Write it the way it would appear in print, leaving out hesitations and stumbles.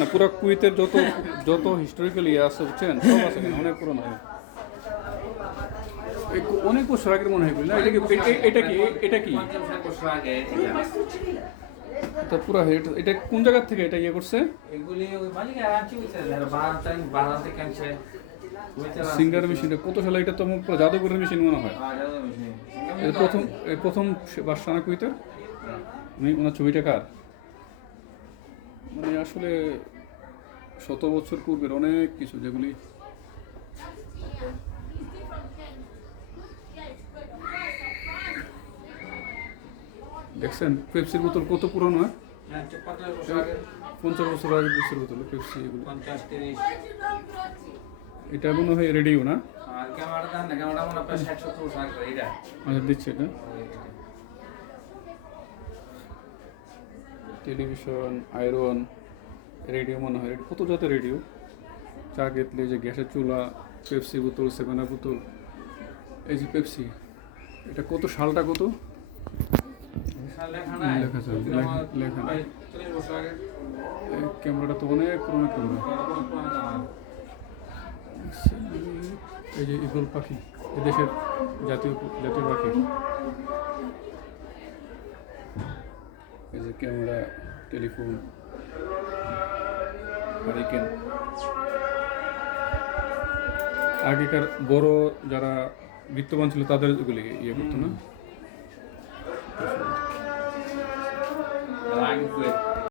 না পুরো কুয়েতের যত যত হিস্টোরিক্যাল ইয়ে আছে বুঝছেন সব আছে এখানে, অনেক পুরনো। অনেক বছর আগের মনে হয় না, এটা কি এটা কি এটা কি এটা পুরো এটা কোন জায়গা থেকে এটা ইয়ে করছে? এগুলি ওই মালিকের আনছি হইছে বাহারান থেকে আনছে। সিঙ্গার মেশিন কত সালে? এটা তো পুরো জাদুঘরের মেশিন মনে হয়। এই প্রথম বাদশাহ কুয়েতের ওনার ছবিটা কার? মানে আসলে শত বছর পূর্বের অনেক কিছু যেগুলি দেখছেন। পেপসির বোতল কত পুরনো হয়? 50 বছর আগের পেপসির বোতল, পেপসি এগুলো। 50-30। এটা মনে হয় রেডিও না? আর ক্যামেরাটা না, ক্যামেরাটা মনে হয় 60-70 বছর আগে এটা। আচ্ছা দিচ্ছে এটা। টেলিভিশন, আয়রন, রেডিও মনে হয়। কত জাতের রেডিও, চা কেতলি, যে গ্যাসের চুলা, পেপসি বোতল, সেভেনা বোতল, এই যে পেপসি। এটা কত সালটা কত লেখা নাই, লেখা আছে, লেখা নাই। 30 বছর আগে। ক্যামেরাটা তো অনেক পুরোনো ক্যামেরা। এই যে ঈগল পাখি, এদেশের জাতীয় জাতীয় পাখি। এই যে ক্যামেরা, টেলিফোন, হারিকেন। আগেকার বড় যারা বিত্তবান ছিল তাদের এগুলি ইয়ে করতো না। আগে